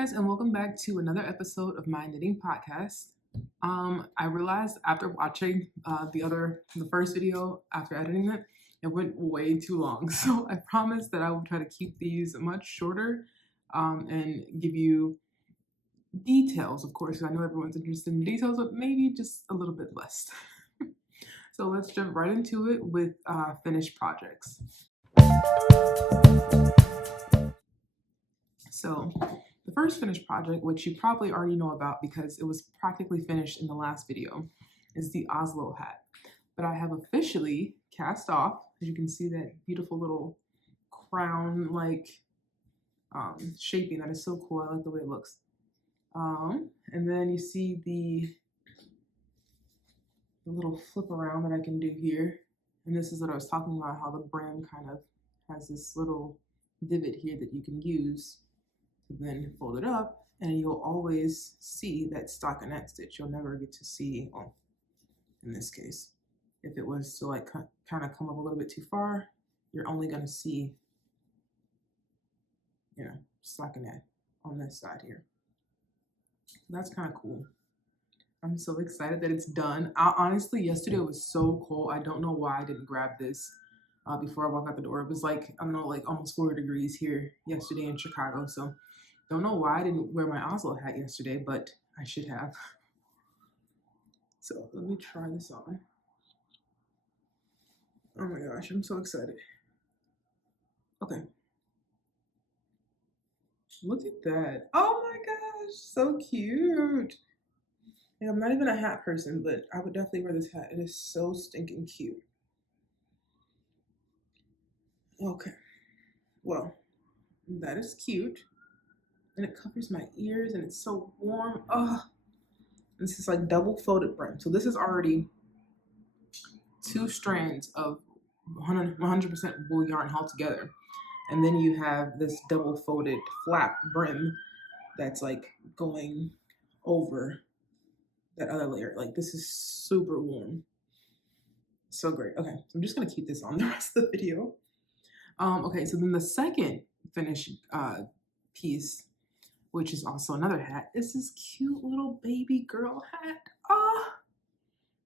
guys, and welcome back to another episode of my knitting podcast. I realized after watching the first video after editing it, it went way too long. So I promised that I will try to keep these much shorter and give you details, of course. I know everyone's interested in details, but maybe just a little bit less. So let's jump right into it with finished projects. So the first finished project, which you probably already know about because it was practically finished in the last video, is the Oslo Hat. But I have officially cast off, as you can see that beautiful little crown-like shaping. That is so cool. I like the way it looks. And then you see the little flip around that I can do here. And this is what I was talking about, how the brim kind of has this little divot here that you can use to then fold it up, and you'll always see that stockinette stitch. You'll never get to see, well, in this case, if it was to like kind of come up a little bit too far, you're only going to see, stockinette on this side here. That's kind of cool. I'm so excited that it's done. Honestly, yesterday it was so cold. I don't know why I didn't grab this before I walked out the door. It was like, I don't know, like almost 40 degrees here yesterday in Chicago. So don't know why I didn't wear my Oslo hat yesterday, but I should have. So let me try this on. Oh my gosh, I'm so excited. Okay. Look at that. Oh my gosh, so cute. I'm not even a hat person, but I would definitely wear this hat. It is so stinking cute. Okay, well, that is cute. And it covers my ears and it's so warm. Oh, this is like double folded brim. So this is already 2 strands of 100% wool yarn held together. And then you have this double folded flap brim that's like going over that other layer. Like this is super warm. So great. Okay, so I'm just gonna keep this on the rest of the video. Okay, so then the second finished piece, which is also another hat, is this cute little baby girl hat. Oh,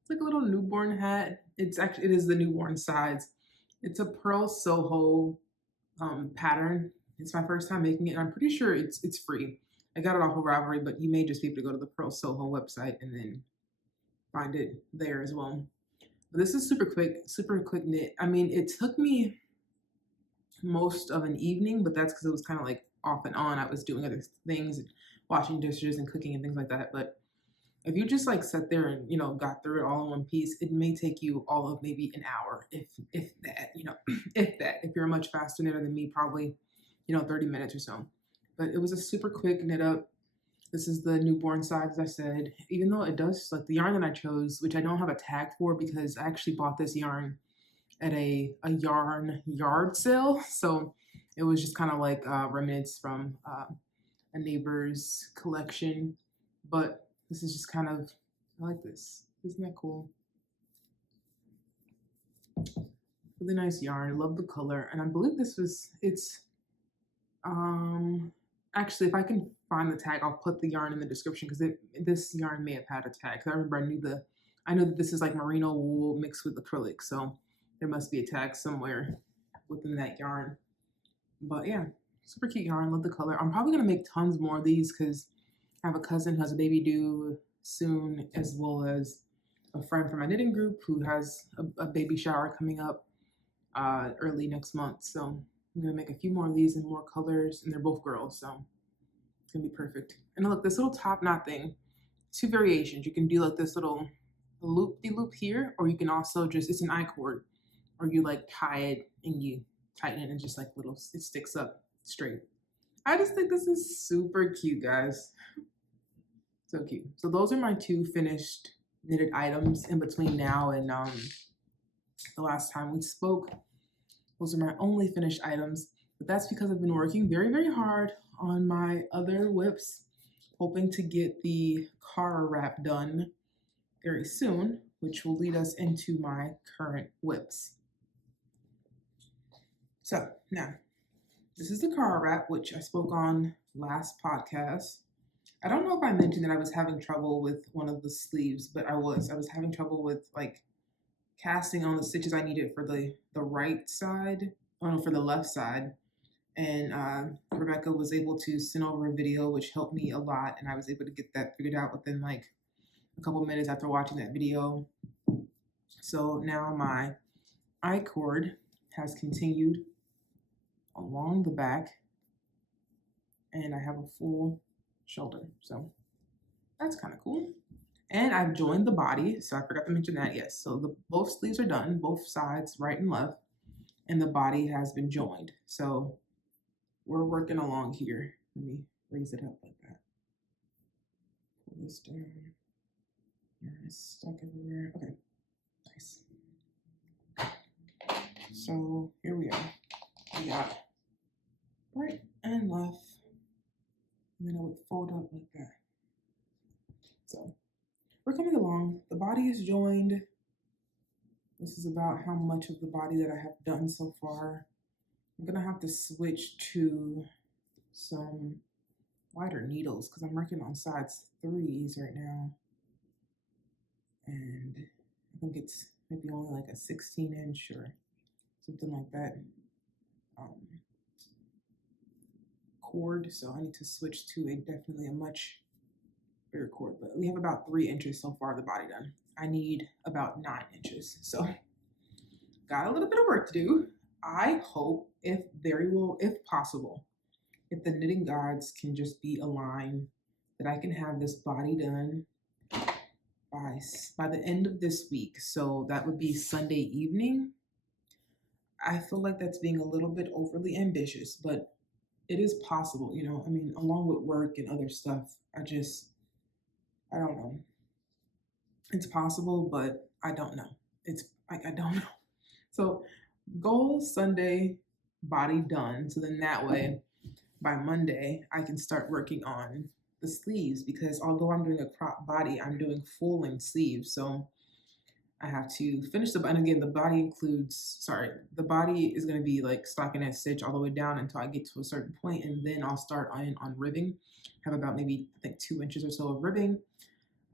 it's like a little newborn hat. It is the newborn size. It's a pearl Soho pattern. It's my first time making it. I'm pretty sure it's free. I got it off of Ravelry, but you may just be able to go to the Pearl Soho website and then find it there as well. But this is super quick knit. I mean, it took me most of an evening, but that's because it was kind of like off and on. I was doing other things, washing dishes and cooking and things like that. But if you just like sat there and got through it all in one piece, it may take you all of maybe an hour, if that, if that. If you're a much faster knitter than me, probably 30 minutes or so. But it was a super quick knit up. This is the newborn side, as I said. Even though it does, like the yarn that I chose, which I don't have a tag for because I actually bought this yarn at a yarn yard sale. So it was just kind of like remnants from a neighbor's collection. But this is just kind of, I like this. Isn't that cool? Really nice yarn. Love the color. And I believe it's actually, if I can find the tag, I'll put the yarn in the description because this yarn may have had a tag. Because I remember I know that this is like merino wool mixed with acrylic. So there must be a tag somewhere within that yarn. But yeah, super cute yarn. Love the color. I'm probably going to make tons more of these because I have a cousin who has a baby due soon, as well as a friend from my knitting group who has a baby shower coming up early next month. So I'm going to make a few more of these in more colors, and they're both girls, so it's going to be perfect. And look, this little top knot thing, 2 variations. You can do like this little loop-de-loop here, or you can also it's an I-cord, or you like tie it and you tighten it and just like it sticks up straight. I just think this is super cute, guys. So cute. So those are my 2 finished knitted items in between now and the last time we spoke. Those are my only finished items, but that's because I've been working very, very hard on my other whips, hoping to get the Cara wrap done very soon, which will lead us into my current whips. So now, This is the Cara wrap, which I spoke on last podcast. I don't know if I mentioned that I was having trouble with one of the sleeves, but I was. I was having trouble with like casting on the stitches I needed for the right side, oh no, for the left side. And Rebecca was able to send over a video, which helped me a lot, and I was able to get that figured out within like a couple minutes after watching that video. So now my I cord has continued along the back, and I have a full shoulder. So that's kind of cool. And I've joined the body, so I forgot to mention that. Yes, so the both sleeves are done, both sides, right and left, and the body has been joined. So we're working along here. Let me raise it up like that. Pull this down. It's stuck everywhere. Okay, nice. So here we are. We got right and left, and then it would fold up like that. So we're coming along. The body is joined. This is about how much of the body that I have done so far. I'm gonna have to switch to some wider needles because I'm working on size 3s right now. And I think it's maybe only like a 16-inch or something like that cord. So I need to switch to definitely a much bigger cord. But we have about 3 inches so far of the body done. I need about 9 inches. So got a little bit of work to do. I hope if possible, if the knitting gods can just be aligned, that I can have this body done by the end of this week. So that would be Sunday evening. I feel like that's being a little bit overly ambitious, but it is possible, you know. I mean, along with work and other stuff, I don't know. It's possible, but I don't know. It's like, I don't know. So goal Sunday, body done. So then that way, by Monday, I can start working on the sleeves, because although I'm doing a crop body, I'm doing full length sleeves. So I have to finish and again, the body is going to be like stockinette stitch all the way down until I get to a certain point, and then I'll start on ribbing. Have about maybe I think 2 inches or so of ribbing,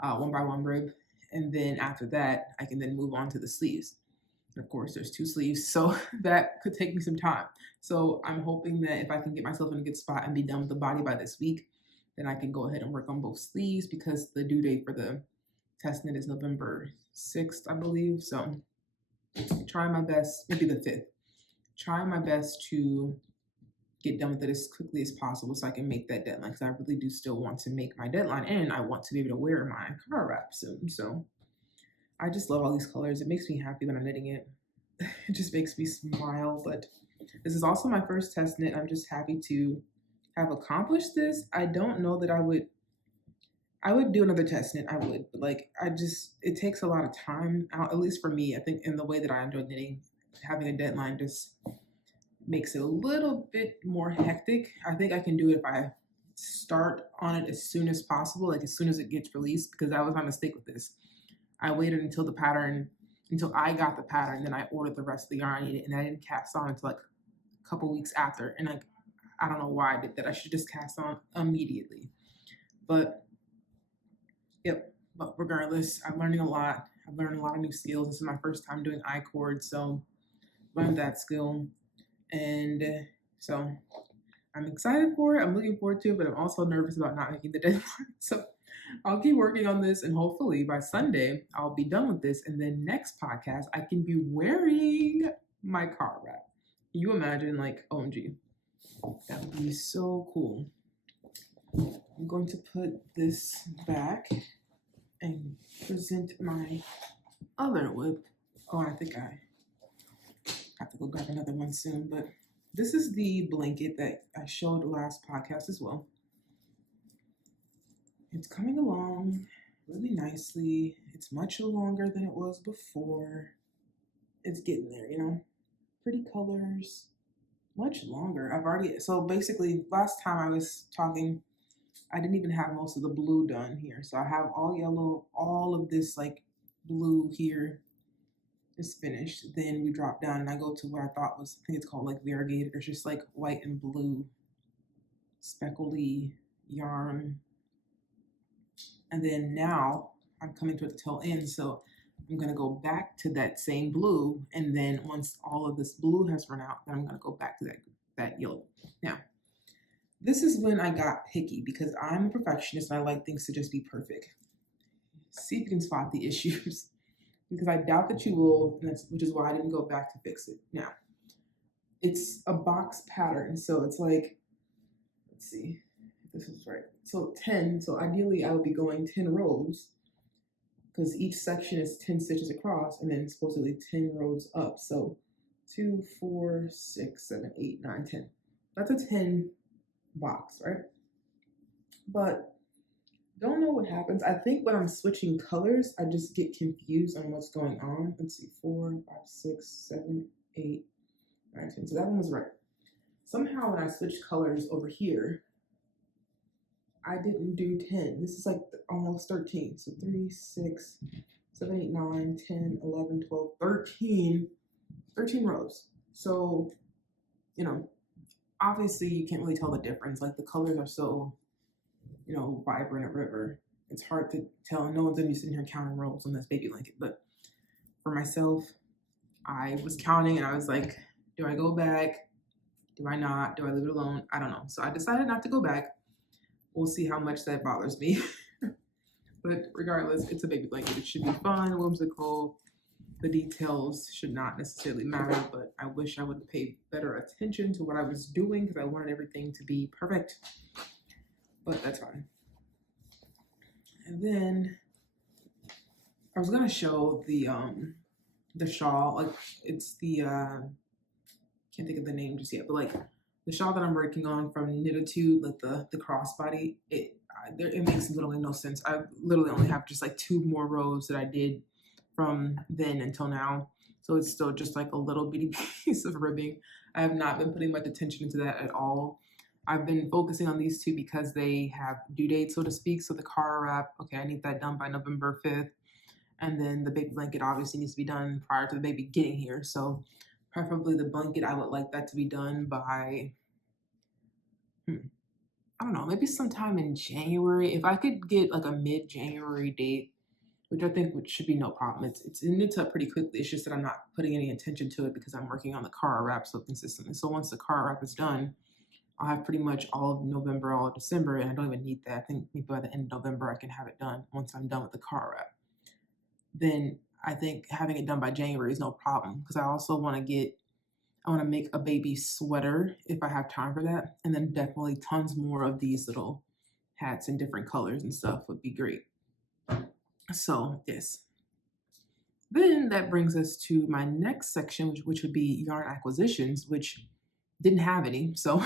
1x1 rib, and then after that I can then move on to the sleeves. And of course, there's 2 sleeves, so that could take me some time. So I'm hoping that if I can get myself in a good spot and be done with the body by this week, then I can go ahead and work on both sleeves, because the due date for the test knit is November 6th, I believe. So trying my best, maybe the 5th, trying my best to get done with it as quickly as possible so I can make that deadline, because I really do still want to make my deadline, and I want to be able to wear my Cara wrap soon. So I just love all these colors. It makes me happy when I'm knitting it. It just makes me smile. But this is also my first test knit. I'm just happy to have accomplished this. I don't know that I would do another test knit. I would, but like, it takes a lot of time out, at least for me. I think in the way that I enjoy knitting, having a deadline just makes it a little bit more hectic. I think I can do it if I start on it as soon as possible, like as soon as it gets released, because that was my mistake with this. I waited until I got the pattern, then I ordered the rest of the yarn I needed, and I didn't cast on until like a couple weeks after. And like, I don't know why I did that. I should just cast on immediately. But yep, but regardless, I'm learning a lot. I've learned a lot of new skills. This is my first time doing I-cord, so learned that skill. And so I'm excited for it. I'm looking forward to it, but I'm also nervous about not making the deadline. So I'll keep working on this, and hopefully by Sunday, I'll be done with this. And then next podcast, I can be wearing my Cara wrap. Can you imagine, like, OMG? That would be so cool. I'm going to put this back and present my other whip. Oh, I think I have to go grab another one soon, but this is the blanket that I showed last podcast as well. It's coming along really nicely. It's much longer than it was before. It's getting there, you know? Pretty colors, much longer. So basically, last time I was talking, I didn't even have most of the blue done here. So I have all yellow, all of this like blue here is finished, then we drop down and I go to what I thought was, I think it's called like variegated. It's just like white and blue speckly yarn. And then now I'm coming to the tail end, so I'm gonna go back to that same blue, and then once all of this blue has run out, then I'm gonna go back to that yellow. Now, this is when I got picky because I'm a perfectionist and I like things to just be perfect. See if you can spot the issues because I doubt that you will, which is why I didn't go back to fix it. Now, it's a box pattern, so it's like, let's see if this is right. So 10, so ideally I would be going 10 rows because each section is 10 stitches across and then supposedly 10 rows up. So 2, 4, 6, 7, 8, 9, 10. That's a 10 box, right? But don't know what happens. I think when I'm switching colors, I just get confused on what's going on. Let's see, 4, 5, 6, 7, 8, 9, 10. So that one was right. Somehow when I switched colors over here, I didn't do 10. This is like almost 13. So 3, 6, 7, 8, 9, 10, 11, 12, 13 rows. So, you know, obviously you can't really tell the difference. Like the colors are so, you know, vibrant at River. It's hard to tell. And no one's gonna be sitting here counting rows on this baby blanket. But for myself, I was counting and I was like, do I go back? Do I not? Do I leave it alone? I don't know. So I decided not to go back. We'll see how much that bothers me. But regardless, it's a baby blanket. It should be fun, whimsical. The details should not necessarily matter, but I wish I would have paid better attention to what I was doing because I wanted everything to be perfect. But that's fine. And then I was gonna show the shawl. Like it's the can't think of the name just yet, but like the shawl that I'm working on from Knit-A-Two, like the crossbody, it makes literally no sense. I literally only have just like 2 more rows that I did from then until now. So it's still just like a little bitty piece of ribbing. I have not been putting much attention into that at all. I've been focusing on these 2 because they have due dates, so to speak. So the Cara wrap, okay, I need that done by November 5th. And then the baby blanket obviously needs to be done prior to the baby getting here. So preferably the blanket, I would like that to be done by, I don't know, maybe sometime in January. If I could get like a mid-January date, which I think should be no problem. It knits up pretty quickly. It's just that I'm not putting any attention to it because I'm working on the Cara wrap so consistently. So once the Cara wrap is done, I'll have pretty much all of November, all of December, and I don't even need that. I think maybe by the end of November I can have it done once I'm done with the Cara wrap. Then I think having it done by January is no problem because I also want to make a baby sweater if I have time for that. And then definitely tons more of these little hats in different colors and stuff would be great. So yes. Then that brings us to my next section, which would be yarn acquisitions, which didn't have any. So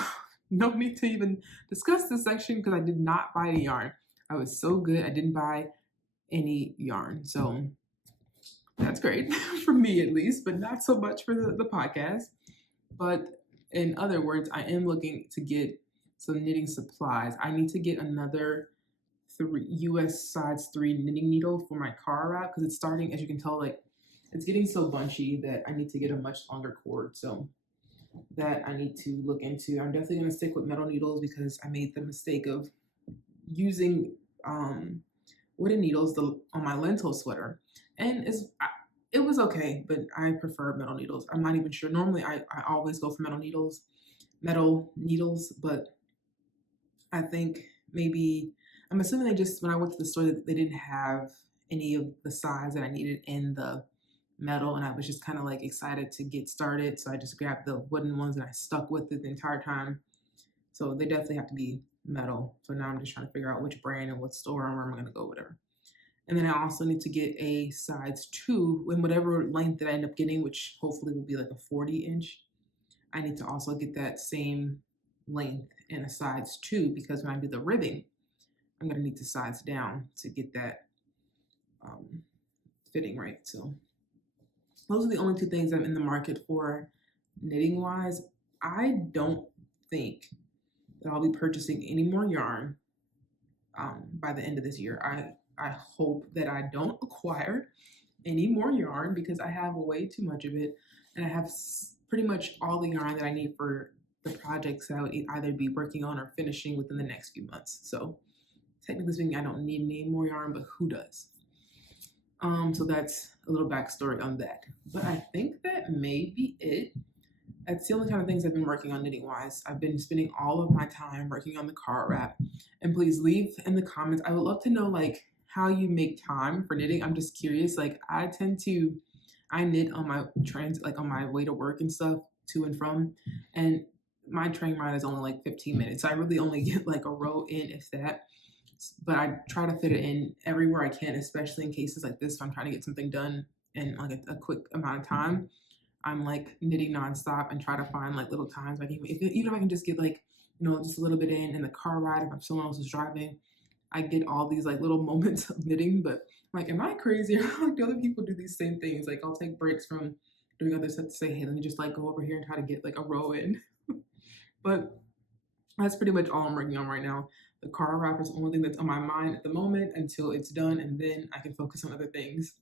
no need to even discuss this section because I did not buy any yarn. I was so good. I didn't buy any yarn. So that's great for me at least, but not so much for the podcast. But in other words, I am looking to get some knitting supplies. I need to get another US size 3 knitting needle for my Cara wrap because it's starting, as you can tell, like it's getting so bunchy that I need to get a much longer cord. So that I need to look into. I'm definitely going to stick with metal needles because I made the mistake of using wooden needles on my lentil sweater, and it was okay, but I prefer metal needles. I'm not even sure. Normally I always go for metal needles, but I think maybe, I'm assuming they just, when I went to the store, they didn't have any of the size that I needed in the metal, and I was just kind of like excited to get started. So I just grabbed the wooden ones and I stuck with it the entire time. So they definitely have to be metal. So now I'm just trying to figure out which brand and what store and where I'm going to go, whatever. And then I also need to get a size 2 in whatever length that I end up getting, which hopefully will be like a 40-inch. I need to also get that same length in a size 2 because when I do the ribbing, I'm going to need to size down to get that fitting right. So those are the only 2 things I'm in the market for knitting wise. I don't think that I'll be purchasing any more yarn by the end of this year. I hope that I don't acquire any more yarn because I have way too much of it, and I have pretty much all the yarn that I need for the projects that I would either be working on or finishing within the next few months. So technically speaking, I don't need any more yarn, but who does? So that's a little backstory on that. But I think that may be it. That's the only kind of things I've been working on knitting wise. I've been spending all of my time working on the Cara wrap. And please leave in the comments. I would love to know like how you make time for knitting. I'm just curious. Like I knit on my like on my way to work and stuff, to and from. And my train ride is only like 15 minutes. So I really only get like a row in, if that. But I try to fit it in everywhere I can, especially in cases like this. If I'm trying to get something done in like a quick amount of time, I'm like knitting nonstop and try to find like little times. Like even if I can just get like, just a little bit in the car ride, if someone else is driving, I get all these like little moments of knitting. But like, am I crazy? Like, do other people do these same things? Like, I'll take breaks from doing other stuff to say, hey, let me just like go over here and try to get like a row in. But that's pretty much all I'm working on right now. The Cara wrap is the only thing that's on my mind at the moment until it's done, and then I can focus on other things.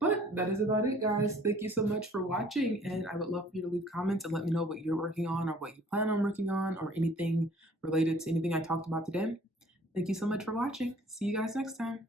But that is about it, guys. Thank you so much for watching, and I would love for you to leave comments and let me know what you're working on or what you plan on working on or anything related to anything I talked about today. Thank you so much for watching. See you guys next time.